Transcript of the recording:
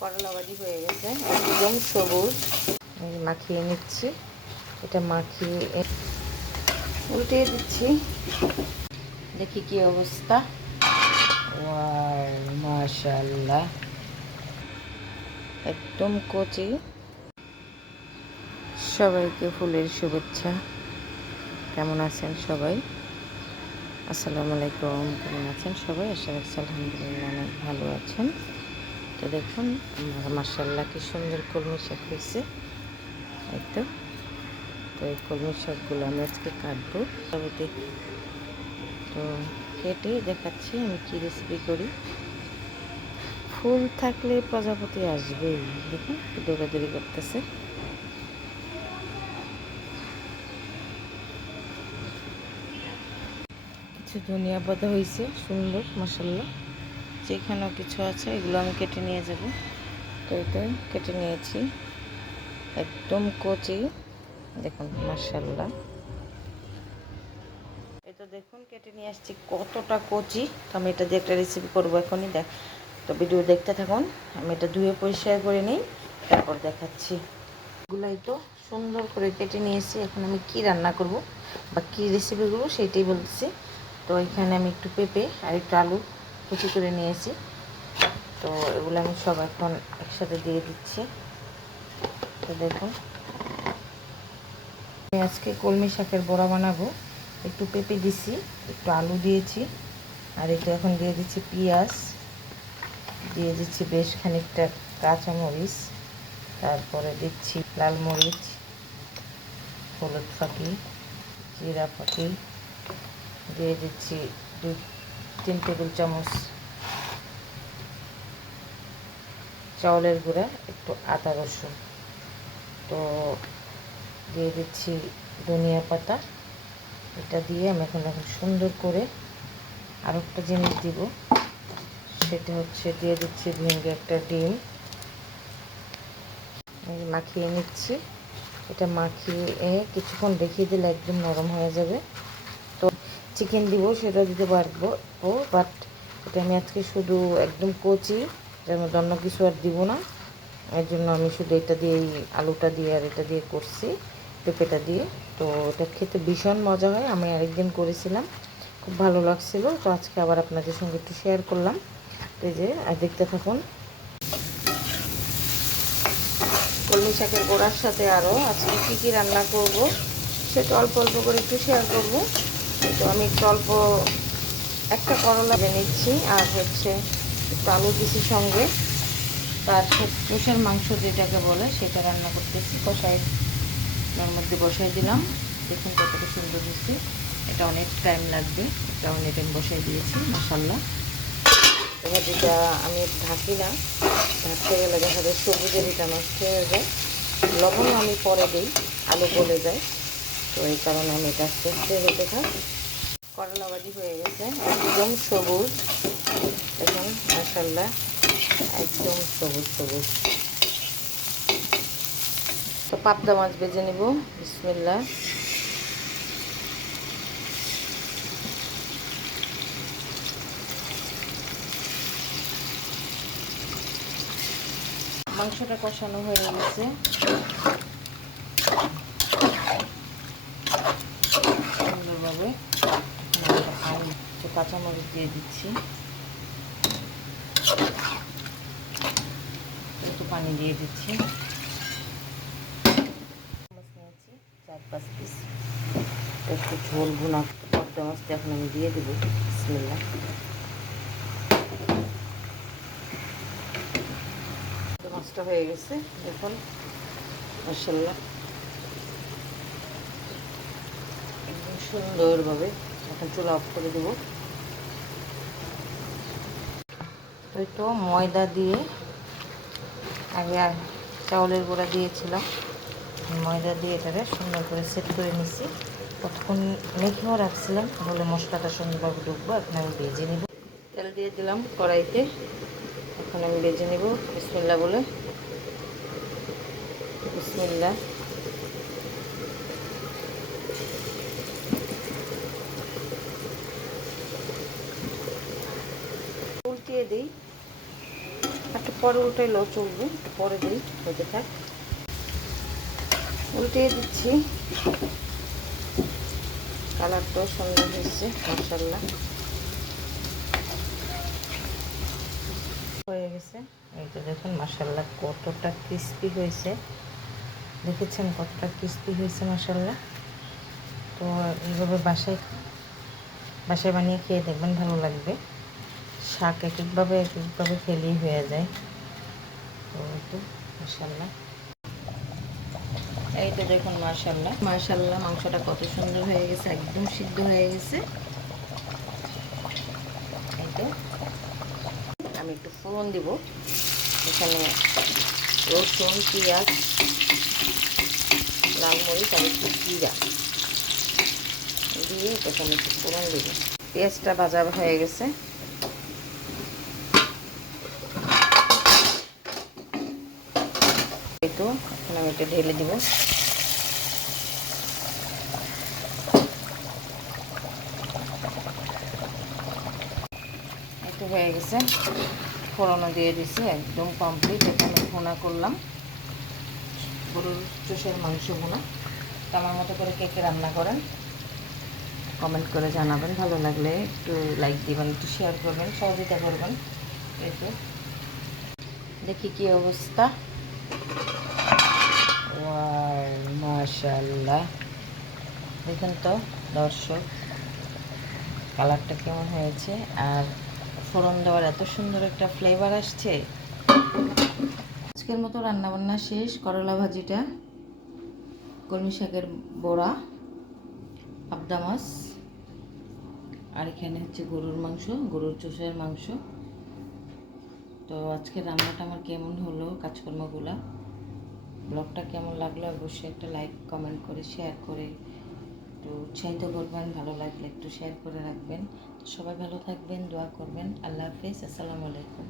করলা ভাজি হয়ে গেছে, একদম সবুজ। মাখিয়ে নিচ্ছি, এটা মাখিয়ে উল্টিয়ে দিচ্ছি, দেখি কি অবস্থা। ওয়াও, মাশাআল্লাহ, একদম কচি। সবাইকে ফুলের শুভেচ্ছা। কেমন আছেন সবাই? আসসালামু আলাইকুম। কেমন আছেন সবাই? আশা রাখছি আলহামদুলিল্লাহ অনেক ভালো আছেন। তো দেখুন, আমার মাশাআল্লাহ কি সুন্দর কলমি শাক হয়েছে। এই তো এই কলমি শাকগুলো আমি আজকে কাটবো। তো কেটে দেখাচ্ছি আমি কি রেসিপি করি। ফুল থাকলে প্রজাপতি আসবেই। দেখুন দৌড়াদৌড়ি করতেছে। কিছু ধনিয়া পাতা হয়েছে সুন্দর মাশাআল্লাহ। যেখানেও কিছু আছে এগুলো আমি কেটে নিয়ে যাব। তো এটা কেটে নিয়েছি, একদম কচি। দেখুন মাশাআল্লাহ, এটা দেখুন কেটে নিয়ে আসছি, কতটা কচি। তো আমি এটা দিয়ে একটা রেসিপি করবো এখনই। তো ভিডিও দেখতে থাকুন। আমি এটা ধুয়ে পরিষ্কার করে নিই, তারপর দেখাচ্ছি। এগুলাই তো সুন্দর করে কেটে নিয়েছি। এখন আমি কি রান্না করব বা কী রেসিপি করবো সেইটাই বলতেছি। তো এখানে আমি একটু পেঁপে আর একটু আলু কুচি করে নিয়েছি। তো এগুলো আমি সব এখন একসাথে দিয়ে দিচ্ছি। তো দেখুন, আমি আজকে কলমি শাকের বড়া বানাবো। একটু পেঁপে দিছি, একটু আলু দিয়েছি, আর একটু এখন দিয়ে দিচ্ছি পেঁয়াজ, দিয়ে দিচ্ছি বেশ খানিকটা কাঁচামরিচ, তারপরে দিচ্ছি লাল মরিচ, হলুদ ফাঁকি, জিরা ফাঁকি, দিয়ে দিচ্ছি 2-3 টেবিল চামচ চাউলের গুঁড়া, একটু আদা রসুন। তো দিয়ে দিচ্ছি ধনিয়া পাতা। এটা দিয়ে আমি এখন সুন্দর করে আর একটা জিনিস দিব, সেটা হচ্ছে দিয়ে দিচ্ছি ভেঙে একটা ডিম। মাখিয়ে নিচ্ছি, এটা মাখিয়ে কিছুক্ষণ রেখে দিলে একদম নরম হয়ে যাবে। তো চিকেন দিব, সেটা দিতে পারবো ও, বাট এটা আমি আজকে শুধু একদম কচি, যার মধ্যে অন্য কিছু আর দিব না। এর জন্য আমি শুধু এটা দিয়েই, আলুটা দিয়ে আর এটা দিয়ে করছি, পেঁপেটা দিয়ে। তো এটা খেতে ভীষণ মজা হয়। আমি আরেকদিন করেছিলাম, খুব ভালো লাগছিল। তো আজকে আবার আপনাদের সঙ্গে একটু শেয়ার করলাম। এই যে দেখতে থাকুন। কলমি শাকের গোড়ার সাথে আরও আজকে কী কী রান্না করব সেটা অল্প অল্প করে একটু শেয়ার করব। তো আমি একটু অল্প একটা করলা ভেজে নিচ্ছি, আর হচ্ছে একটু আলু দিছি সঙ্গে। তার কষার মাংস যেটাকে বলে সেটা রান্না করতেছি। কষাই তার মধ্যে বসাই দিলাম। দেখুন কতটা সুন্দর হচ্ছে। এটা অনেক টাইম লাগবে, এটা অনেক টাইম বসাই দিয়েছি মাশাআল্লাহ। এবার যেটা আমি ঢাকি না, ঢাকতে গেলে দেখা যায় সবুজের এটা নষ্ট হয়ে যায়। লবণও আমি পরে দিই, আলু গলে যায়। তো এই কারণে আমি এটা আস্তে হতে থাক। করলা ভাজি হয়ে গেছে, একদম সবুজ। দেখুন মাশাআল্লাহ, একদম সবুজ সবুজ। তো পাবদা মাছ ভেজে নিব, বিসমিল্লাহ। মাংসটা কষানো হয়ে গেছে সুন্দরভাবে। আমি একটু কাঁচামরিচ দিয়ে দিচ্ছি, একটু পানি দিয়ে দিচ্ছি। নিয়েছি 4-5 পিস, একটু ঝোল ভুনা পাবদা মাছটা এখন আমি দিয়ে দেবো, বিসমিল্লাহ। মাছটা হয়ে গেছে দেখুন মাশাআল্লাহ, একদম সুন্দরভাবে। এখন চুলা অফ করে দেবো। একটু ময়দা দিয়ে, আগে চাউলের গুঁড়া দিয়েছিলাম, ময়দা দিয়ে এটাকে সুন্দর করে সেট করে নিচ্ছি। কতক্ষণ মেখেও রাখছিলাম, তাহলে মশলাটা সুন্দরভাবে ঢুকবো। এখন আমি ভেজে নিব। তেল দিয়ে দিলাম কড়াইতে, এখন আমি ভেজে নিব বিসমিল্লাহ বলে, বিসমিল্লাহ। উল্টিয়ে দিই, একটু পরে উল্টাইলেও চলবে, একটু পরে দিই, হতে থাক। উল্টিয়ে দিচ্ছি। কালারটাও সুন্দর হয়েছে মাশাআল্লাহ। হয়ে গেছে, এই তো দেখুন মাশাআল্লাহ কতটা ক্রিস্পি হয়েছে, দেখেছেন কতটা ক্রিস্পি হয়েছে মাশাআল্লাহ। তো এইভাবে বাসায় বানিয়ে খেয়ে দেখবেন, ভালো লাগবে। শাক এক একভাবে খেলেই হয়ে যায়। তো মাশাআল্লাহ, এই তো দেখুন মাশাআল্লাহ মাংসটা কত সুন্দর হয়ে গেছে, একদম সিদ্ধ হয়ে গেছে। এই তো আমি একটু ফোড়ন দিব, এখানে রসুন, পেঁয়াজ, লাল মরিচ আর একটু জিরা দিয়ে এখানে একটু ফোড়ন দিব। পেঁয়াজটা ভাজা হয়ে গেছে, এই তো এখন আমি এটা ঢেলে দিব। একটু হয়ে গেছে, ফোড়নও দিয়ে দিছি, একদম কমপ্লিট। এখানে ভুনা করলাম গরুর চোষের মাংস ভুনা। তো আমার মতো করে কে কে রান্না করেন কমেন্ট করে জানাবেন, ভালো লাগলে একটু লাইক দিবেন, একটু শেয়ার করবেন, সহযোগিতা করবেন। এই তো দেখি কি অবস্থা। মাশাআল্লাহ, দেখুন তো দর্শক কালারটা কেমন হয়েছে, আর ফোড়ন দেওয়ার এত সুন্দর একটা ফ্লেভার আসছে। আজকের মতো রান্নাবান্না শেষ। করলা ভাজিটা, কলমি শাকের বড়া, পাবদা মাছ, আর এখানে হচ্ছে গরুর মাংস, গরুর চোষের মাংস। তো আজকে রান্নাটা আমার কেমন হলো, কাজকর্মগুলা, ব্লগটা কেমন লাগলো অবশ্যই একটা লাইক কমেন্ট করে শেয়ার করে একটু উৎসাহিত করবেন, ভালো লাগলে একটু শেয়ার করে রাখবেন। সবাই ভালো থাকবেন, দোয়া করবেন। আল্লাহ হাফেজ, আসসালামু আলাইকুম।